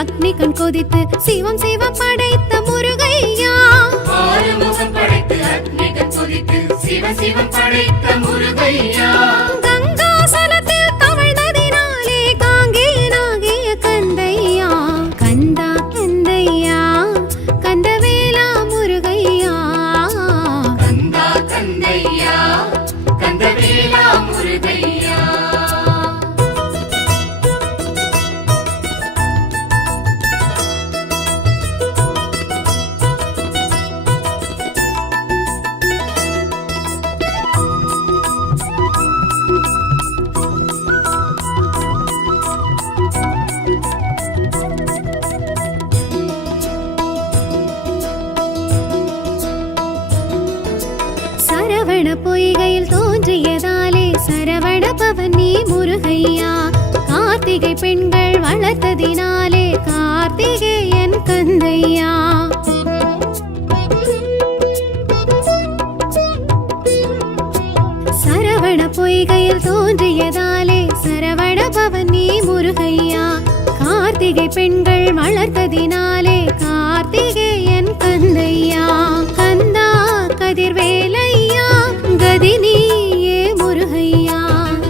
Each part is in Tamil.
அக்னி கண் கொதித்து சிவம் சிவம் படைத்த முருகையா. ஆறுமுகம் படைத்து அக்னி கண் கொதித்து சிவம் சிவம் படைத்த முருகையா. கங்காசலத்தில் தவழ்ந்ததினாலே காங்கேயனாகிய கந்தையா. கந்தா கந்தையா கந்தவேலா முருகையா. கந்தா கந்தையா கந்தவேலா முருகையா. சரவண பொய்கையில் தோன்றியதாலே சரவண பவன் நீ முருகையா. கார்த்திகை பெண்கள் வளர்த்ததினாலே கார்த்திகேயன் கந்தையா. சரவண பொய்கையில் தோன்றியதாலே சரவண பவன் நீ முருகையா. கார்த்திகை பெண்கள் வளர்த்ததினாலே கார்த்திகேயன் கந்தையா. கந்தா கதிர்வேலையா கதினியே முருகையா.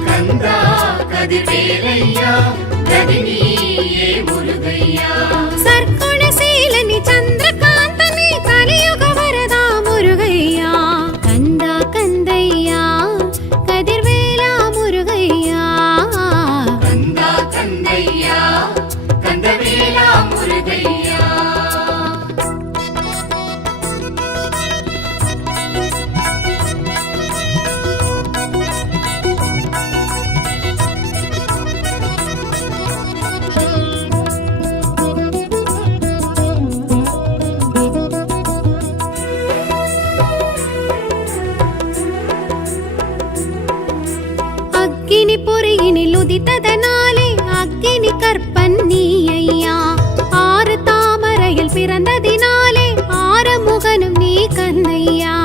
கந்தா கதிர்வேலையா கதினியே முருகையா. சற்குணசீலனி சந்திரகாந்தனி கலியுக வரதா முருகையா. கந்தா கந்தையா கதிர்வேலா முருகையா. கந்தா கந்தையா கந்தவேலா முருகையா. அக்கினி பொறியினில் உதித்ததனாலே அக்கினி கற்பன் நீ ஐயா. ஆறு தாமரையில் பிறந்ததினாலே ஆறுமுகனும் நீ கந்தையா.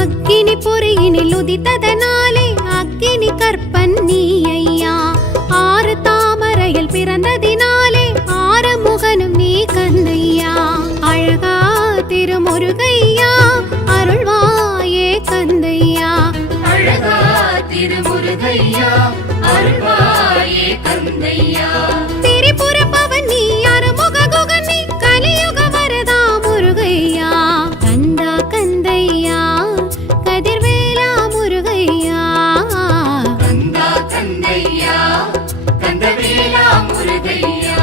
அக்கினி பொறியினில் உதித்ததனாலே அக்கினி கற்பன் நீ ஐயா. ஆறு தாமரையில் பிறந்ததினாலே ஆறுமுகனும் நீ கந்தையா. அழகா திருமுருகையா அருள்வாயே கந்தையா. அழகா திருமுருகையா அருள்வாயே கந்தையா. திரிபுர பவன் நீ அறுமுக குகன் நீ கலியுக வரதா முருகையா. கந்தா கந்தையா கதிர்வேலா முருகையா. கந்தா கந்தையா கந்தவேலா முருகையா.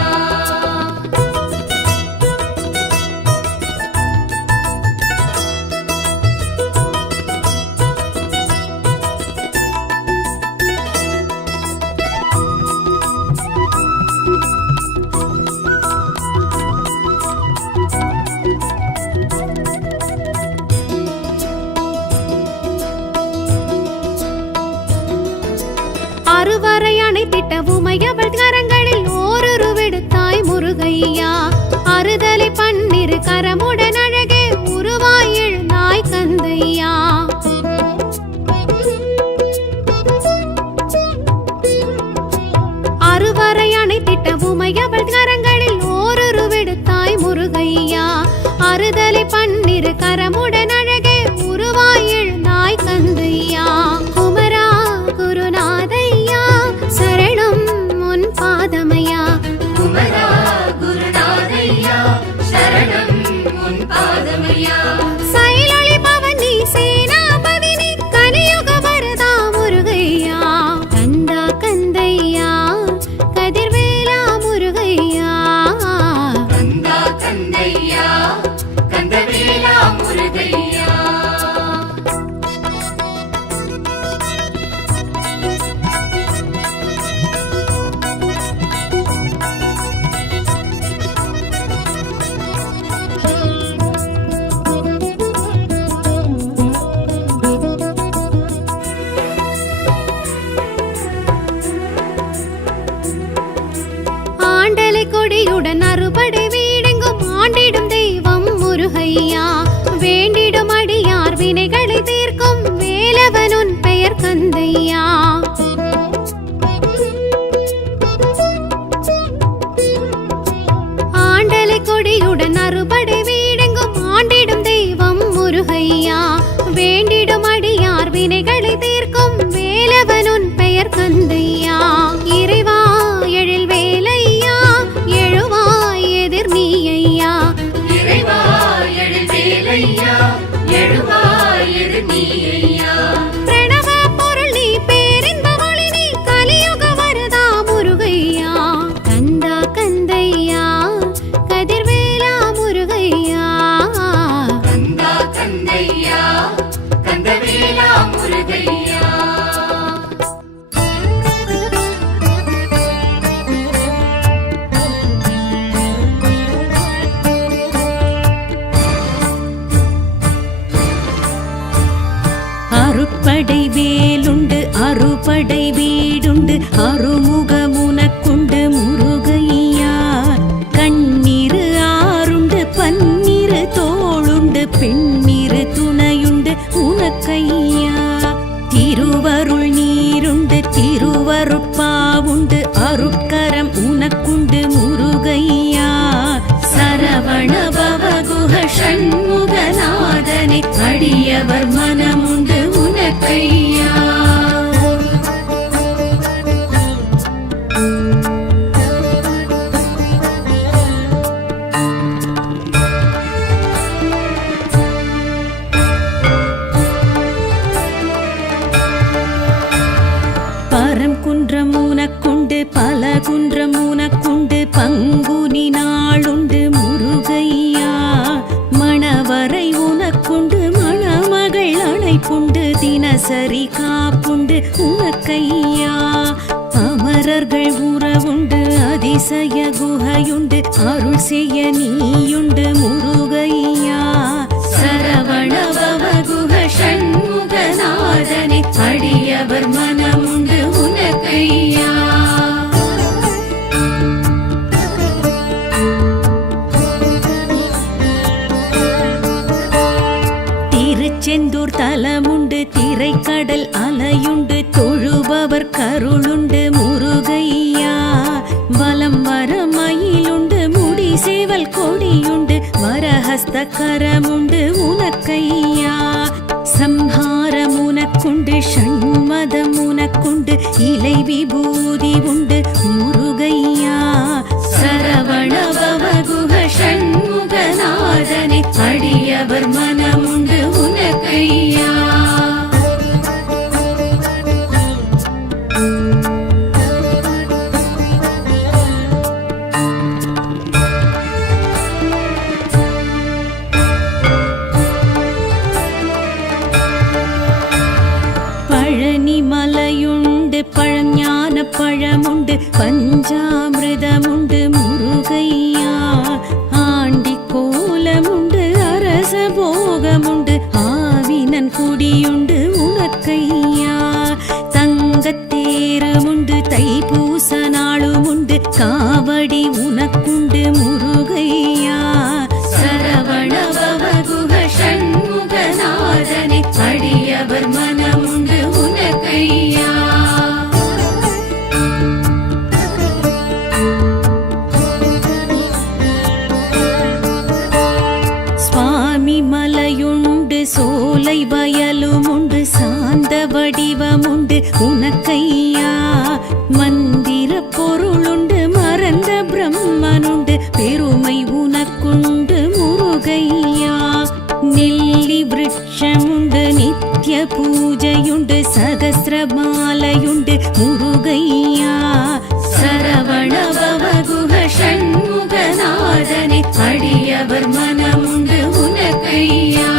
அறுவரை அணைத்திட்ட உமையவள் கரங்களில் ஓரொரு விடுத்தாய் முருகையா. அறுதலை பன்னிரு கரமுடன் அழகே உருவாய் எழுந்தாய் கந்தையா. அறுவரை அணைத்திட்ட உமையவள் கரங்களில் ஓரொரு விடுத்தாய் முருகையா. அறுதலை பன்னிரு கரமுடன் அழகே உருவாய் எழுந்தாய் கந்தையா. குமரா குருநாதையா சரணம் உன் பாதமையா. குமரா குருநாதையா சரணம் உன் பாதமையா. சைலொளி பவன் நீ சேனாபதி நீ கலியுக வரதா முருகையா. கந்தா கந்தையா கதிர்வேலா முருகையா. கந்தா கந்தையா கந்தவேலா முருகையா. ஆண்டலை கொடியுடன் அறுபடை வீடெங்கும் ஆண்டிடும் தெய்வம் முருகையா. வேண்டிடும் அடியார் வினைகளை தீர்க்கும் வேலவனுன் பெயர் கந்தையா. வேண்டியுடன் அறுபடை வீடெங்கும் ஆண்டிடும் தெய்வம் முருகையா. வேண்டிடும் அடியார் வினைகளை தீர்க்கும் வேலவனுன் பெயர் கந்தையா. இறைவா எழில் வேலையா எழுவாய் எதிர் நீயா. இறைவா எழில் வேலையா எழுவாய் எதிர் நீயா. பிரணவ பொருள் நீ பேரின்ப ஒளி நீ கலியுக வரதா முருகையா. கந்தா கந்தையா கதிர்வேலா முருகையா. கந்தா கந்தையா கந்தவேலா முருகையா. அறுபடை வேலுண்டு அறுபடை வீடுண்டு அறுமுகமுனக்குண்டு முருகையா. கண்ணீரு ஆறுண்டு பன்னிரு தோளுண்டு பெண்ணிரு துணையுண்டு உனக்கையா. திருவருள் நீருண்டு திருவருட்பாவுண்டு அருட்கரம் உனக்குண்டு முருகையா. சரவண பவகுஹ ஷண்முகநாதனை அடியவர் மனமுண்டு உனக்கையா. பரம் குன்றம் உனக்குண்டு பல குன்றம் உனக்குண்டு பங்குனி நாளுண்டு முருகையா. மணவரை உனக்குண்டு மணமகள் அணைப்புண்டு தினசரி காப்புண்டு உனக்கையா. அமரர்கள் உறவுண்டு அதிசய குகையுண்டு அருள் செய்ய நீயுண்டு முருகையா. சரவண பவகுஹ ஷண்முகநாதனை அடியவர் மனமுண்டு உனக்கையா. திருச்செந்தூர் தலமுண்டு திரைக்கடல் அலையுண்டு தொழுபவர் கருளுண்டு முருகையா. வலம் வர மயிலுண்டு முடி சேவல் கொடியுண்டு வரஹஸ்த கரமுண்டு உனக்கையா. சம்ஹாரம் உனக்குண்டு ஷண்மதம் உனக்குண்டு இலை விபூதி உண்டு முருகையா. சரவண பவகுஹ ஷண்முகநாதனை அடியவர் மனமுண்டு உனக்கையா. பழனி மலையுண்டு பழஞான பழமுண்டு பஞ்சாமிர்தமுண்டு முருகையா. ஆண்டி கோலமுண்டு அரச போகமுண்டு ஆவினன் குடியுண்டு உனக்கையா. தங்கத்தேருமுண்டு தைப்பூச நாளுமுண்டு காவடி உனக்குண்டு முருகையா. சரவண பவகுஹ ஷண்முகநாதனை அடியவர் மனமுண்டு உனக்கையா. சுவாமி மலையுண்டு சோலை வயலுமுண்டு சாந்த வடிவமுண்டு உனக்கையா. மந்திர பொருளுண்டு மறந்த பிரம்மனுண்டு பெருமை உனக்குண்டு முருகையா. நெல்லி விருட்சமுண்டு நித்ய பூஜையுண்டு சகஸ்ரமாலையுண்டு முருகையா. சரவண பவகுஹ ஷண்முகநாதனை அடியவர் மனமுண்டு உனக்கையா.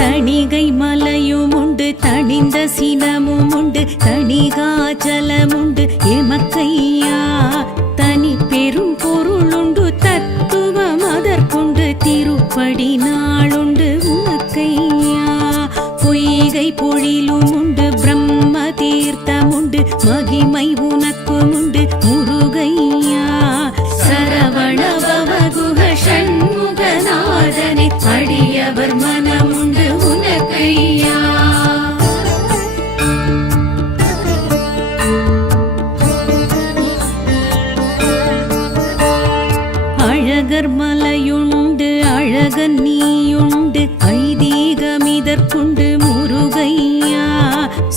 தணிகை மலையுமுண்டு தணிந்த சினமுமுண்டு தணிகாச்சலமுண்டு எமக்கையா. தனி பெரும் பொருளுண்டு தத்துவம் அதற்குண்டு திருப்படி நாளுண்டு உனக்கையா. பொய்கை பொழிலுமுண்டு பிரம்ம தீர்த்தமுண்டு மகிமை உனக்குமுண்டு முருகையா. சரவண பவ அழகர் மலையுண்டு அழகன் நீயுண்டு ஐதீகமிதற்குண்டு முருகையா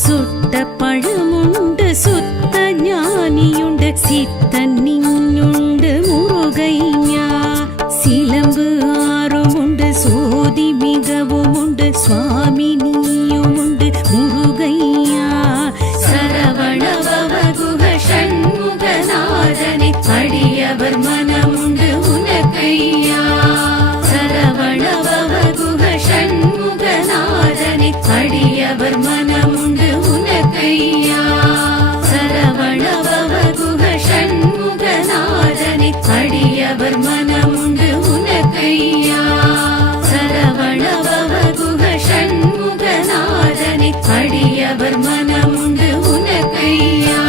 சுட்ட பழமுண்டு சுத்த ஞானியுண்டு சித்தன் நீயுண்டு முருகையா சிலம்பு ஆறுமுண்டு சோதி மிகவும் உண்டு சுவாமி நீயுமுண்டு முருகையா சரவண பவகுக ஷண்முகநாதனை அடியவர் மனமுண்டு உனக்கையா சரவண பவகுக ஷண்முகநாதனை அடியவர் மனமுண்டு உனக்கையா சரவண பவகுக ஷண்முகநாதனை அடியவர் மனமுண்டு உனக்கையா சரவண பவகுக ஷண்முகநாதனை அடியவர் மனமுண்டு உனக்கையா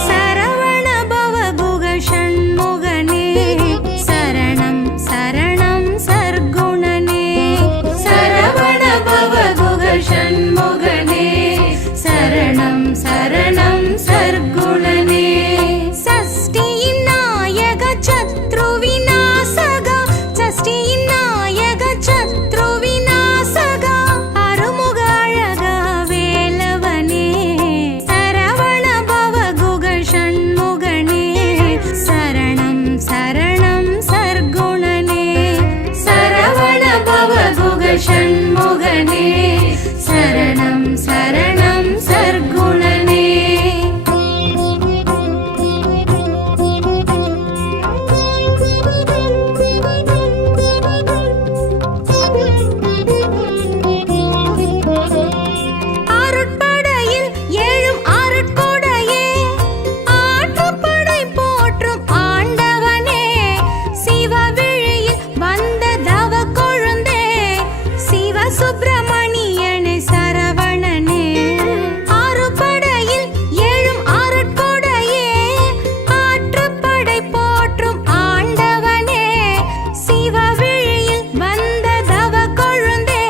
சரவண பவகுக ஷண்முகனே சரணம் சரணம் சர்க்குணனே சரவண பவகுக ஷண்முகனே சரணம் சரணம் சர்க்குணனே சஷ்டியின் நாயக சத்ரு விநாசக சஷ்டியின் நாயக சத்ரு விநாசக அருமுக அழக வேலவனே சரவண பவகுக ஷண்முகனே சரணம் சரணம் சர்க்குணனே சரவண பவகுக ஷண்முகனே சரணம் சரணம் சர்க்குணனே அருட்படையில் ஏழும் அருட்கொடையே ஆற்றுப்படை போற்றும் ஆண்டவனே சிவவிழியில் வந்த தவ கொழுந்தே சிவ சுப்பிரமணியனே சரவணனே அருட்படையில் ஏழும் அருட்கொடையே ஆற்றுப்படை போற்றும் ஆண்டவனே சிவவிழியில் வந்த தவ கொழுந்தே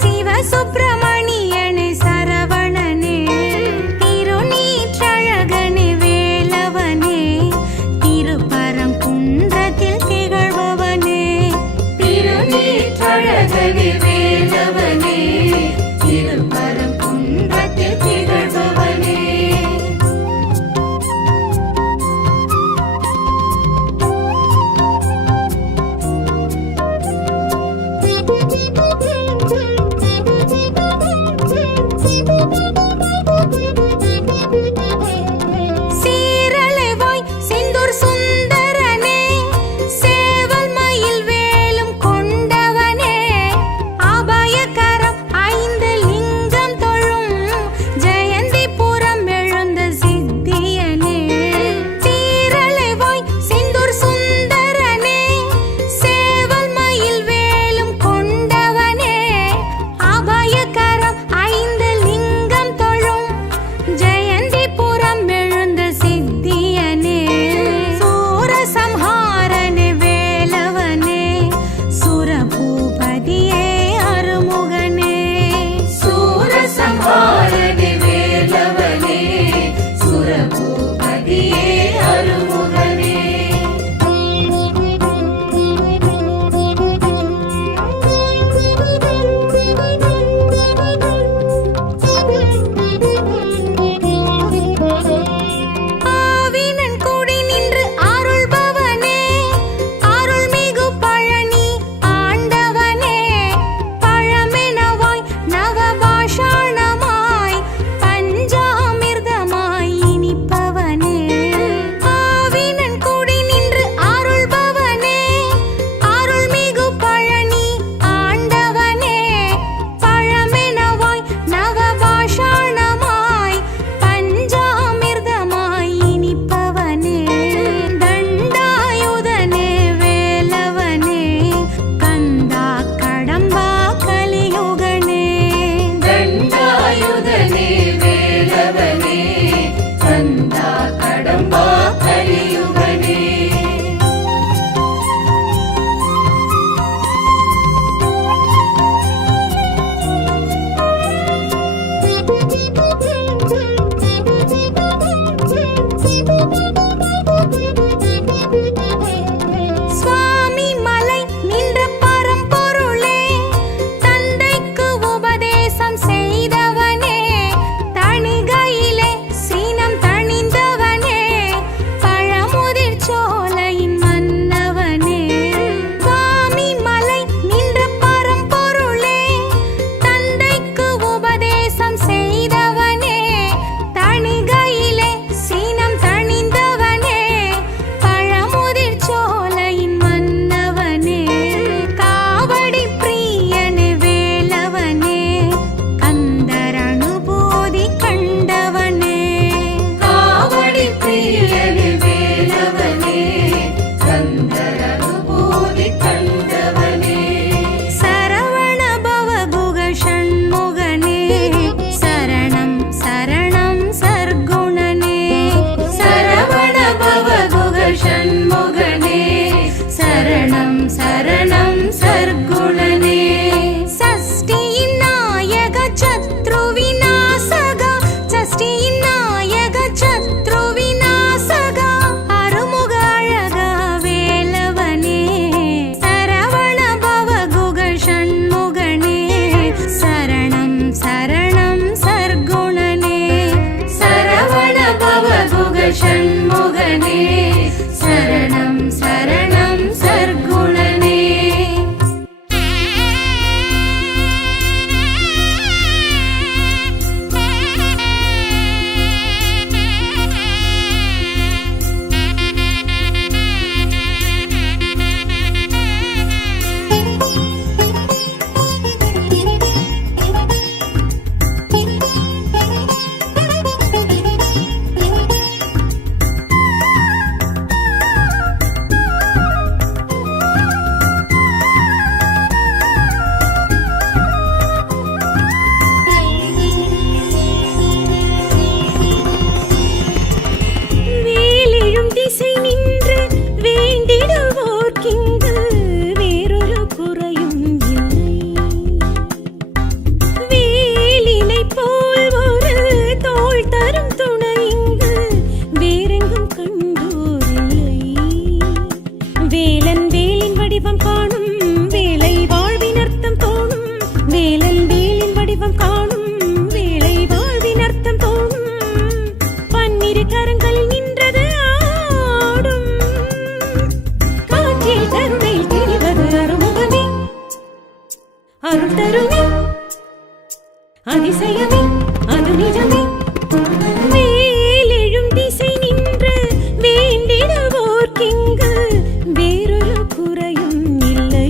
சிவ சுப்பிரமணியனே சரவணனே திருநீற்றழகனே வேலவனே திருப்பரங்குன்றத்தில் திகழ்பவனே திருநீற்றழகனே வேலவனே திருப்பரங்குன்றத்தில் திகழ்பவனே அதிசயமே அது நிஜமே மேலெழும் திசை நின்று வேண்டிடுவோர்க்கிங்கு வேறொரு குறையும் இல்லை.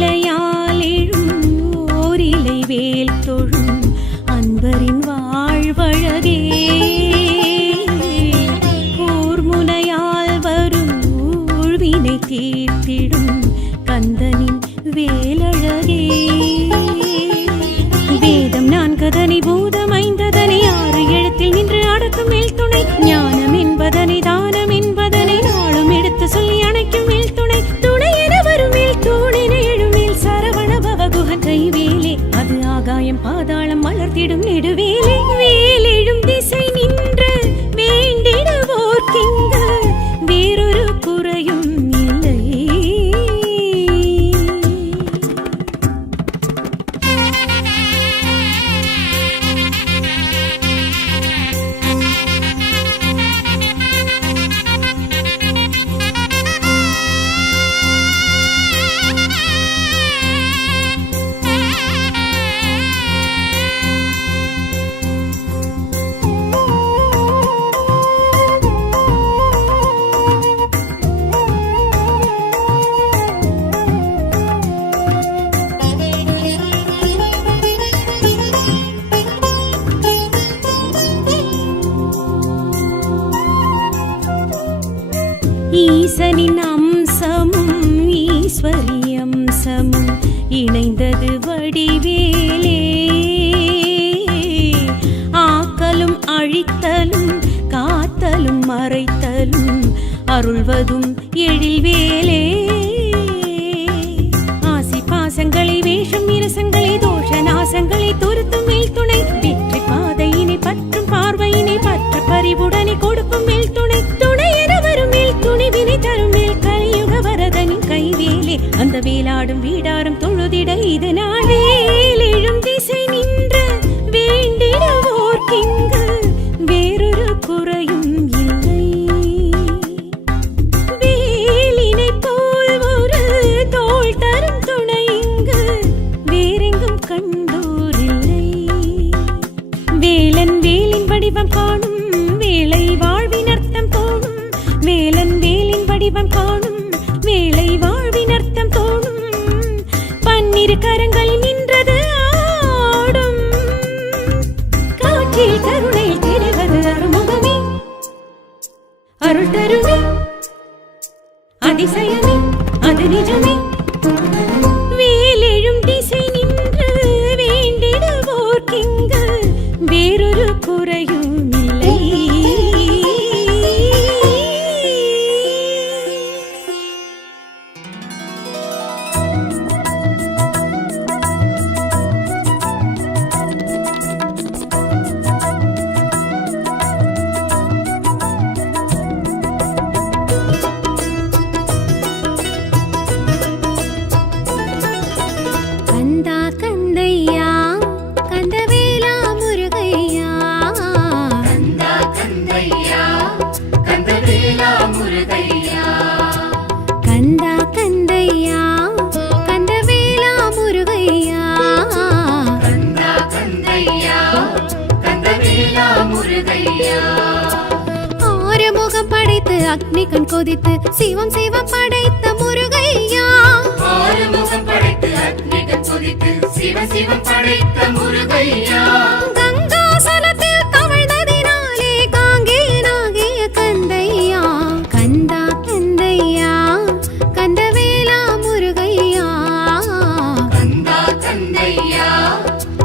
மூவிலையாலெழும் ஓரிலை வேல் தொழும் அன்பரின் வாழ்வழகே கூர்முனையால் வரும் ஊழ்வினை தீர்த்திடும் கந்தனின் வேலழகே வேதம் நான்கதனை பூதம் ஐந்ததனை 6 எழுத்தில் நின்று அடக்கும் மேல் துணை ஞானம் என்பதனை தானம் என்பதனை நாளும் எடுத்து சொல்லி அணைக்கும் மேல் துணை துணை என வரும் மேல் தூணினை எழுமேல் சரவண பவகுகன் கைவேலே அது ஆகாயம் பாதாளம் மலர்த்திடும் நெடுவேலே வேலெழும் திசை நின்று வேண்டிடுவோர்க்கிங்கு வேறொரு குறையும் இல்லை. ஈசனின் அம்சமும் ஈஸ்வரி அம்சமும் இணைந்தது வடிவேலே ஆக்கலும் அழித்தலும் காத்தலும் மறைத்தலும் அருள்வதும் எழில்வேலே ஆசி பாசங்களை வேஷம் இரசங்களை தோஷ நாசங்களை துருத்தும் மேல் துணை வெற்றி பாதையினை பற்றும் பார்வையினை பற்ற பறிவுடனே கொடுக்கும் மேல் துணை துணை என வரும் மேல் துணிவினை தரும் மேல் கலியுக வரதனின் கைவேலே அந்த வேலாடும் வீடாரும் தொழுதிட இது நாளேலெழும் திசை நின்று வேண்டிடுவோர்க்கிங்கு வேறொரு குறையும் இல்லை. வேலினை போல் ஒரு தோள் தரும் துணை இங்கு வேறெங்கும் கண்டோரில்லை. வேலன் வேலின் வடிவம் காணும் வேளை வாழ்வின் அர்த்தம் தோணும் வேலன் வேலின் வடிவம் காணும் வேளை வாழ்வின் அர்த்தம் தோணும் பன்னிரு கரங்கள் நின்றது ஆடும் காற்றில் கருணை தெரிவது அருமுகமே அருள் தருமே அதிசயமே அது நிஜமே வேலெழும் திசை நின்று வேண்டிடுவோர்க்கிங்கு வேறொரு குறையும் இல்லை. கந்தா கந்தையா கந்தவேலா முருகையா கந்தா கந்தையா கந்தவேலா முருகையா கந்தா கந்தையா கந்தவேலா முருகையா கந்தா கந்தையா கந்தவேலா முருகையா ஆறுமுகம் படைத்து அக்னி கண் கொதித்து சிவம் சிவம் படைத்த முருகையா ஆறுமுகம் படைத்து அக்னிகள் கொதித்து சிவ சிவம் படைத்த முருகையா கங்காசலத்தில் தவழ்ந்ததினாலே காங்கேயனாகிய கந்தையா கந்தா கந்தையா கந்தவேலா முருகையா கந்தா கந்தையா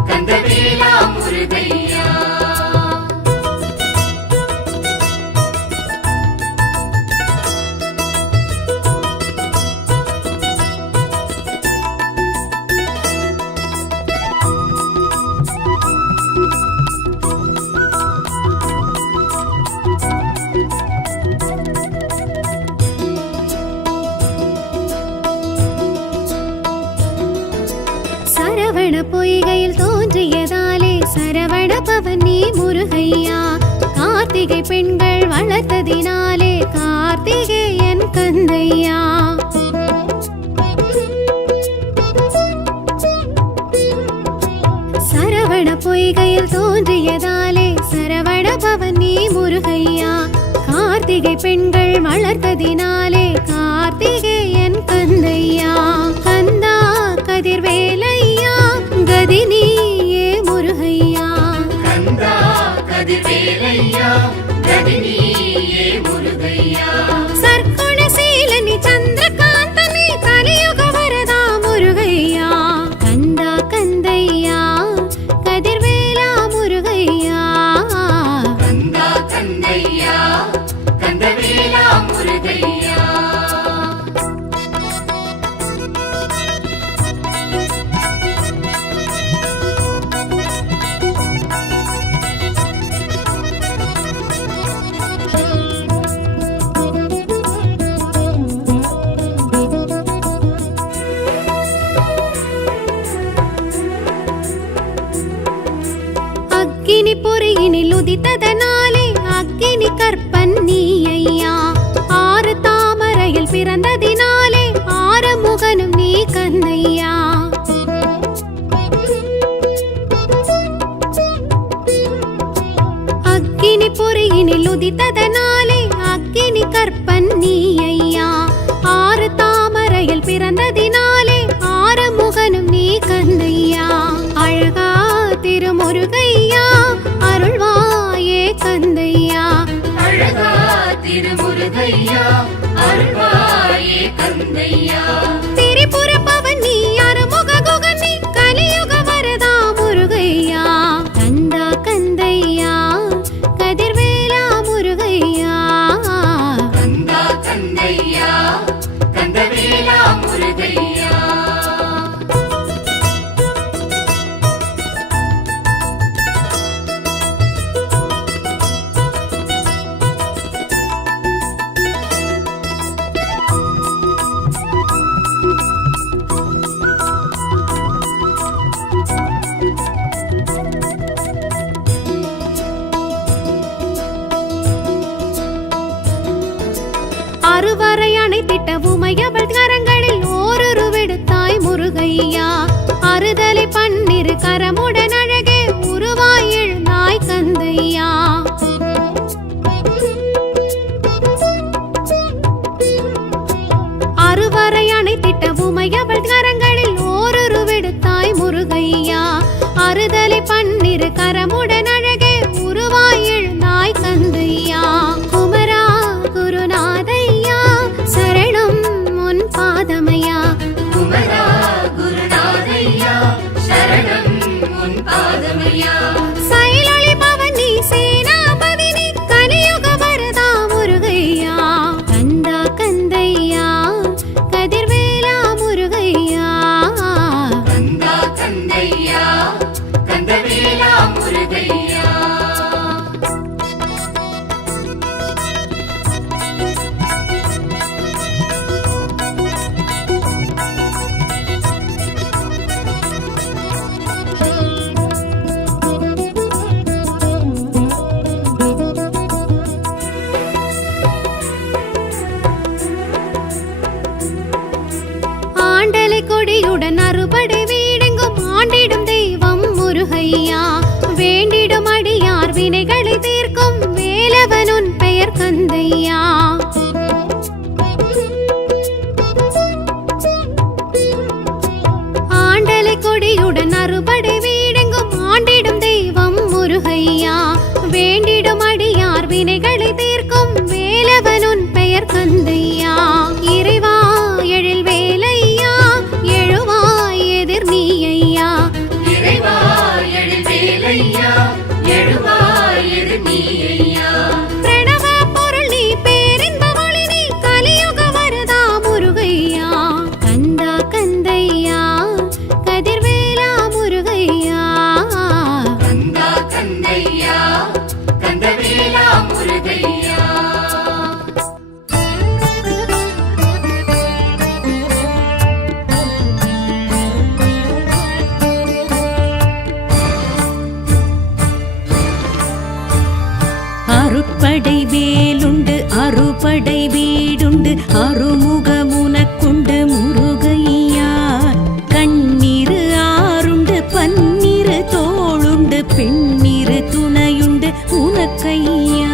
கந்தவேலா முருகையா கார்த்திகை பெண்கள் வளர்த்ததினாலே கார்த்திகேயன் கந்தையா. சரவண பொய்கையில் தோன்றியதாலே சரவண பவன் நீ முருகையா. கார்த்திகை பெண்கள் வளர்த்ததினாலே கார்த்திகேயன் கந்தையா. கந்தா கதிர்வேலையா கதி நீயே முருகையா. கந்தா கதிர்வேலையா கதினியே முருகையா. சற்குணசீலனி சந்திரகாந்தனி கலியுக வரதா முருகையா. கந்தா கந்தையா கதிர்வேலா முருகையா. கந்தா கந்தையா கந்தவேலா முருகையா. அக்கினி பொறியினில் உதித்ததனாலே அக்கினி கற்பன் நீ ஐயா. ஆறு தாமரையில் பிறந்ததினாலே ஆறுமுகனும் நீ கந்தையா. அக்கினி பொறியினில் உதித்ததனாலே அக்கினி கற்பன் நீ ஐயா. ஆறு தாமரையில் பிறந்ததினாலே ஆறுமுகனும் நீ கந்தையா. அழகா திருமுருகையா அருள்வாயே கந்தையா. அழகா திருமுருகையா அருள்வாயே கந்தையா. திரிபுர பவன் நீ அருமுக குகன் நீ கலியுக வரதா முருகையா. கந்தா கந்தையா கதிர்வேலா முருகையா. கந்தா கந்தையா கந்தவேலா முருகையா. அறுவரை அணைத்திட்ட உமையவள் கரங்களில் ஓருருவெடுத்தாய் முருகையா. அறுதலை பன்னிரு கரமுடன் அழகே உருவாய் எழுந்தாய் கந்தையா. அறுவரை அணைத்திட்ட உமையவள் கரங்களில் ஓருருவெடுத்தாய் முருகையா. அறுதலை பன்னிரு கரமுடன் அழகே உருவாய் எழுந்தாய் கந்தையா. குமரா குருநாதையா சரணம் உன் பாதமையா. குமரா குருநாதையா சரணம் உன் பாதமையா. சைலொளி பவனி சேனாபதி நீ கலியுக வரதா முருகையா. கந்தா கந்தையா கதிர்வேலா முருகையா. கந்தா கந்தையா கந்தவேலா முருகையா. ஆண்டலை கொடியுடன் அறுபடை வீடெங்கும் ஆண்டிடும் தெய்வம் முருகையா. வேண்டிடும் அடியார் வினைகளை தீர்க்கும் வேலவனுன் பெயர் கந்தையா. ஆண்டலை கொடியுடன் அறுபடை வீடெங்கும் ஆண்டிடும் தெய்வம் முருகையா. வேண்டிடும் அடியார் வினைகளை தீர்க்கும் வேலவனுன் பெயர் கந்தையா. இறைவா எழில் வேலையா எழுவாய் எதிர் நீ ஐயா. இறைவா எழில் வேலையா எழுவாய் எதிர் நீ ஐயா. பிரணவ பொருள் நீ பேரின்ப ஒளி நீ கலியுக வரதா முருகையா. கந்தா கந்தையா கதிர்வேலா முருகையா. கந்தா கந்தையா கந்தவேலா முருகையா. ஆறு அருட்படை வேலுண்டு அறுபடை வீடுண்டு அருமுகமுனக்குண்டு முருகையா கண்ணீரு ஆறுண்டு பன்னிரு தோளுண்டு பெண்ணிரு துணையுண்டு உனக்கையா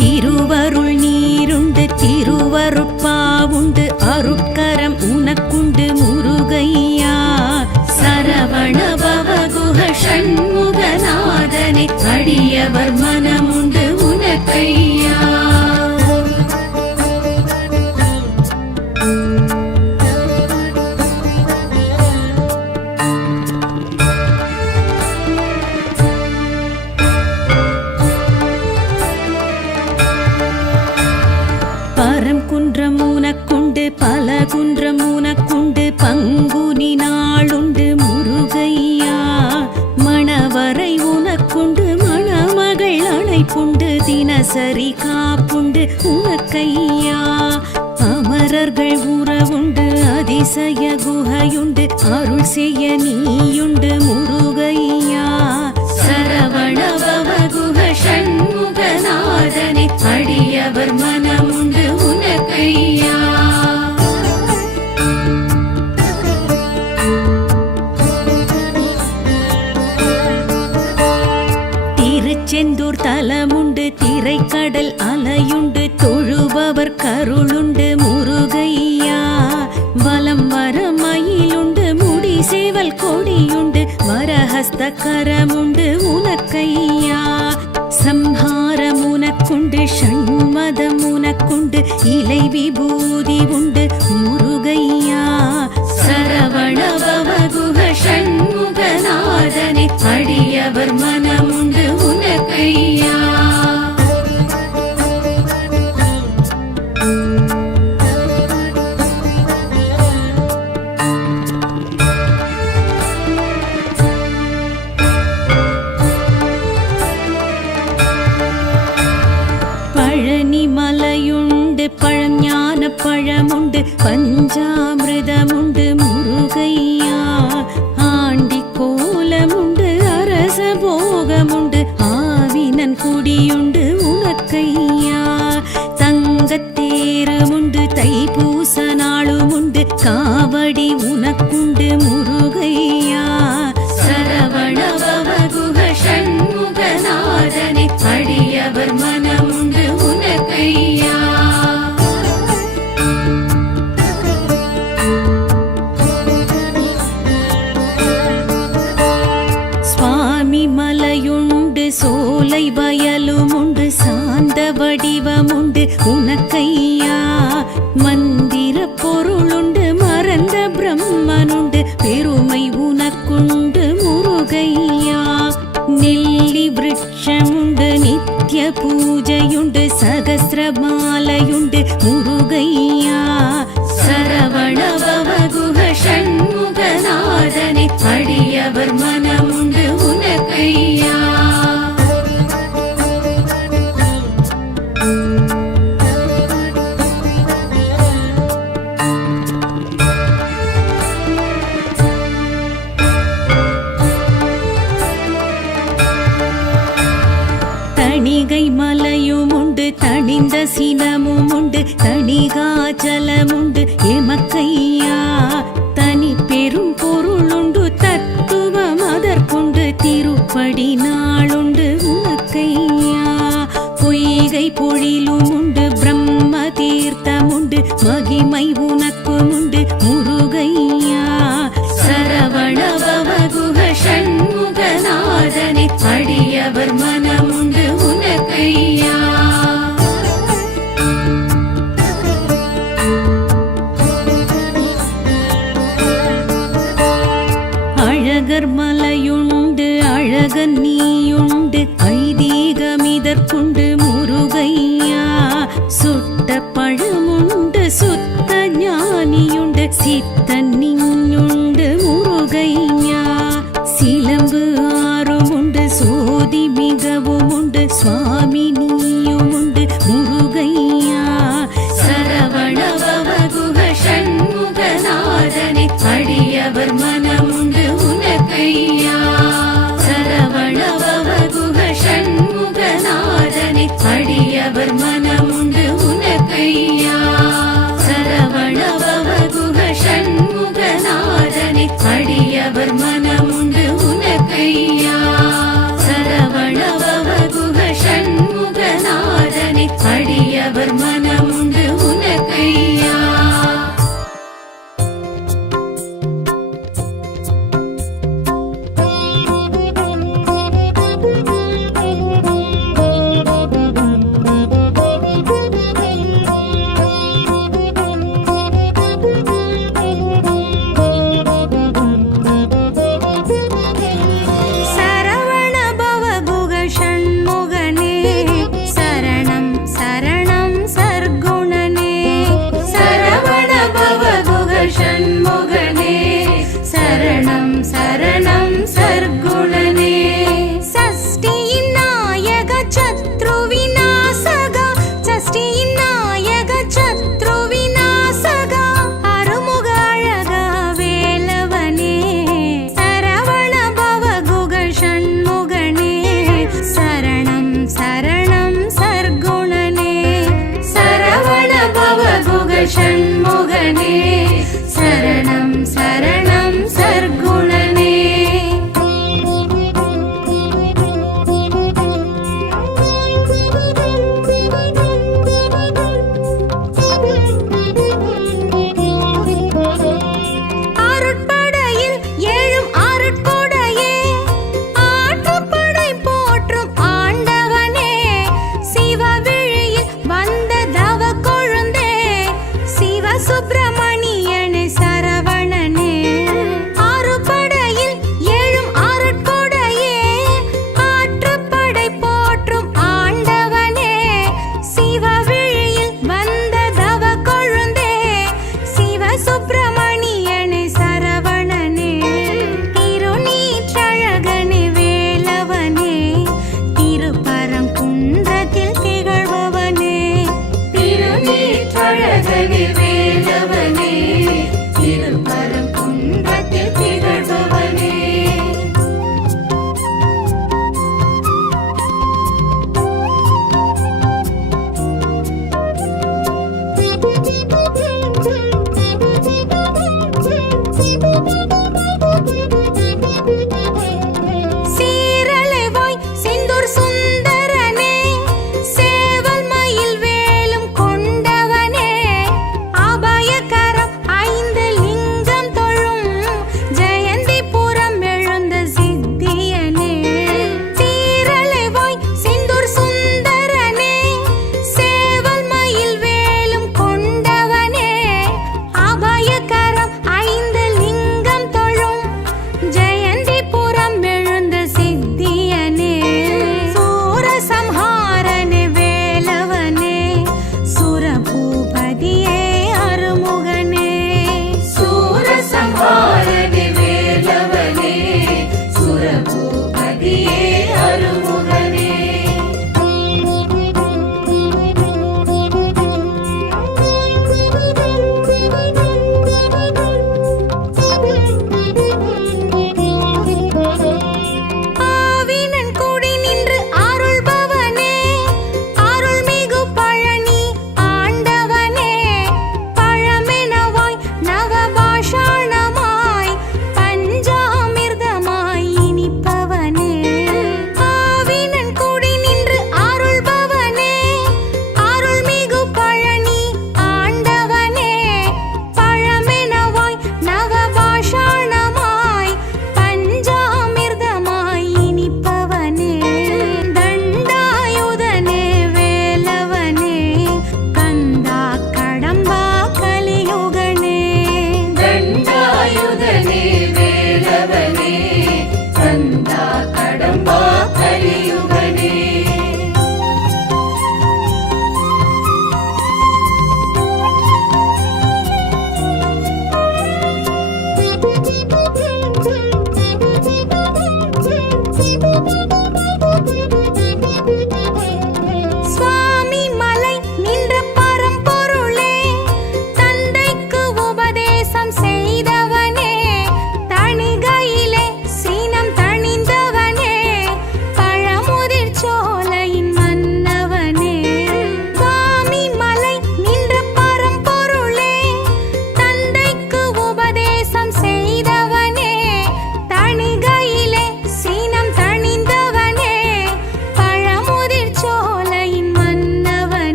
திருவருள் நீருண்டு திருவருட்பாவுண்டு அருட்கரம் உனக்குண்டு முருகையா சரவண பவகுஹ ஷண்முகநாதனே அடியவர் மனமுண்டு உனக்கையா பரம் குன்றம் உனக்குண்டு பல குன்றம் உனக்குண்டு பங்குனி நாளுண்டு முருகையா மணவரை உனக்குண்டு மணமகள் அழைப்புண்டு தினசரி காப்புண்டு உனக்கையா அமரர்கள் உறவுண்டு அதிசய குகையுண்டு அருள் செய்ய நீயுண்டு முருகையா சரவண பவகுஹ ஷண்முகநாதனே அடியவர் மனமுண்டு உனக்கையா திருச்செந்தூர் தலமுண்டு திரைக்கடல் அலையுண்டு தொழுபவர் கருளுண்டு முருகையா வலம் வர மயிலுண்டு முடி சேவல் கொடியுண்டு வரஹஸ்த கரமுண்டு உனக்கையா சம்ஹாரம் உனக்குண்டு ஷண்மதம் உனக்குண்டு இலை விபூதி உண்டு முருகையா சரவண பவகுஹ ஷண்முகநாதனே அடியவர் மனமுண்டு உனக்கையா பழனிமலையுண்டு பழஞான பழமுண்டு பஞ்சாமிர்தமுண்டு முருகையா ஆண்டி கோலமுண்டு அரச போகமுண்டு ஆவினன் குடியுண்டு உனக்கையா தங்கத்தேருமுண்டு தைப்பூச நாளுமுண்டு காவடி உனக்குண்டு முருகையா சரவண பவகுஹ ஷண்முகநாதனே அடியவர் மனமுண்டு உனக்கையா சுவாமி மலையுண்டு சோலை வயலுமுண்டு சாந்த வடிவமுண்டு உனக்கையா மந்திர பொருளுண்டு மறந்த பிரம்மனுண்டு பெருமை உனக்குண்டு முருகையா நெல்லி விருட்சமுண்டு நித்ய பூஜையுண்டு சகஸ்ரமாலையுண்டு முருகையா சரவண பவகுஹ ஷண்முகநாதனே அடியவர் மனமுண்டு உனக்கையா தணிகை மலையுமுண்டு தணிந்த சினமுமுண்டு தணிகாச்சலமுண்டு எமக்கையா தனி பெரும் பொருளுண்டு தத்துவம் அதற்குண்டு திருப்படி நாளுண்டு உனக்கையா பொய்கை பொழிலுமுண்டு பிரம்ம தீர்த்தமுண்டு மகிமை உனக்குமுண்டு முருகையா சரவண பவகுஹ ஷண்முகநாதனே அடியவர் மனமுண்டு உனக்கையா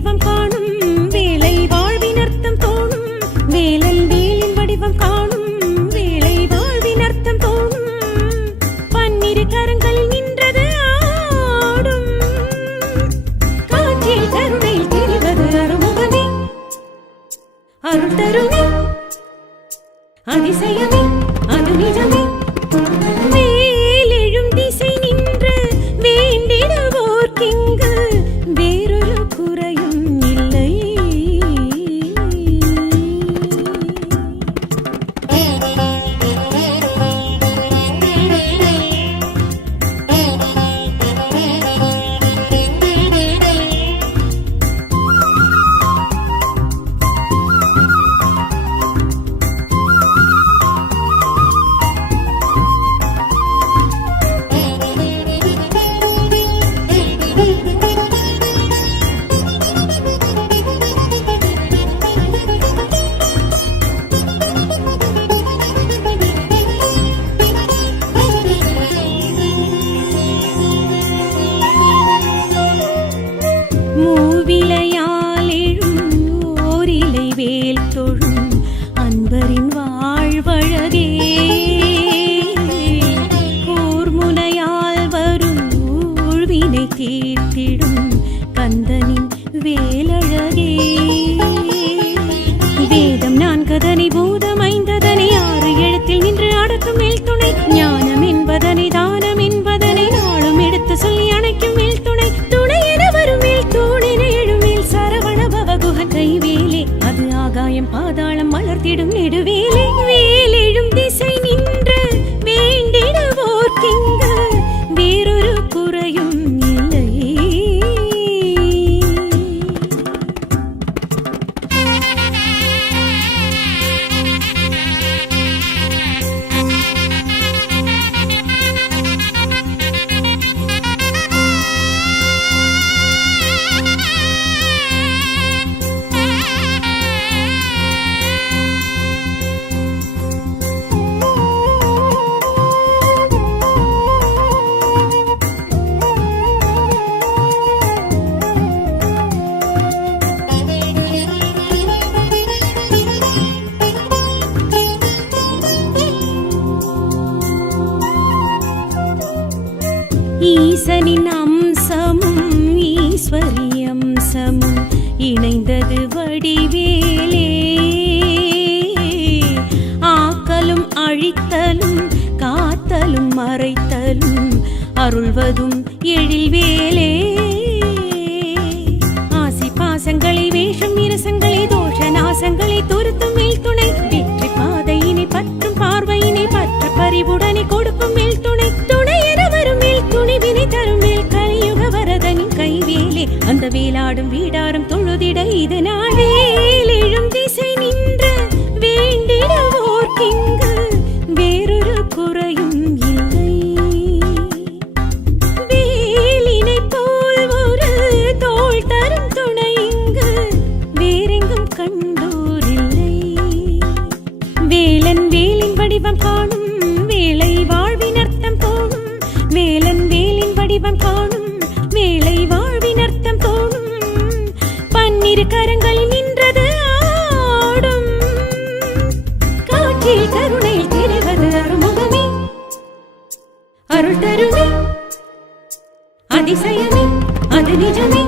வடிவம் காணும் வேளை வாழ்வின் அர்த்தம் தோணும் வேலன் வேலின் வடிவம் காணும் வேளை வாழ்வின் அர்த்தம் தோணும் பன்னிரு கரங்களில் நின்றது ஆடும் காற்றில் கருணையில் தெரிவது அருமுகமே அருள் தருமே அதிசயமே அது நிஜமே மேலெழும் திசை நின்று வேண்டிடுவோர்க்கிங்கு வேறொரு குறையும் இல்லை மூவிலையால் எழும் ஓரிலை வேல் தொழும் அன்பரின் வாழ்வழகே கூர்முனையால் வரும் ஊழ்வினை தீர்த்திடும் கந்தனின் வேலழகே வேதம் நான்கதனை பூதம் ஐந்ததனை ஆறு எழுத்தில் நின்று அடக்கும் மேல் துணை ஞானம் என்பதனை தானம் என்பதனை நாளும் எடுத்து சொல்லி அணைக்கும் மேல் துணை துணை என வரும் மேல் தூணின எழுமேல் சரவண பவகுகன் கைவேலே அது ஆகாயம் பாதாளம் மலர்த்திடும் நெடுவேலே வேலெழும் திசை நின்று வேண்டிடுவோர்க்கிங்கு வேறொரு குறையும் இல்லை ஈசனின் அம்சமும் ஈஸ்வரி அம்சமும் இணைந்தது வடிவேலே ஆக்கலும் அழித்தலும் காத்தலும் மறைத்தலும் அருள்வதும் எழில்வேலே ஆசி பாசங்களை வேஷம் இரசங்களை தோஷ நாசங்களை துருத்தும் மேல் துணை வெற்றி பாதையினை பற்றும் பார்வையினை பற்ற பறிவுடனை கொடுக்கும் மேல் துணை துணை என வரும் மேல் துணிவினை தரும் மேல் கலியுக வரதனின் கைவேலே அந்த வேலாடும் வீடாரும் தொழுதிட இதனால் வேலெழும் திசை நின்று வேண்டிடுவோர்க்கிங்கு வேறொரு குறையும் இல்லை வேலினை போல் ஒரு தோள் தரும் துணை இங்கு வேறெங்கும் கண்டோரில்லை வேலன் வேலின் வடிவம் காணும் வேளை வாழ்வின் அர்த்தம் தோணும் வேலன் வேலின் வடிவம் காணும் வேளை வாழ்வின் அர்த்தம் தோணும் பன்னிரு கரங்களில் நின்றது ஆடும் காற்றில் கருணையில் தெரிவது அருமுகமே அருள் தருமே அதிசயமே அது நிஜமே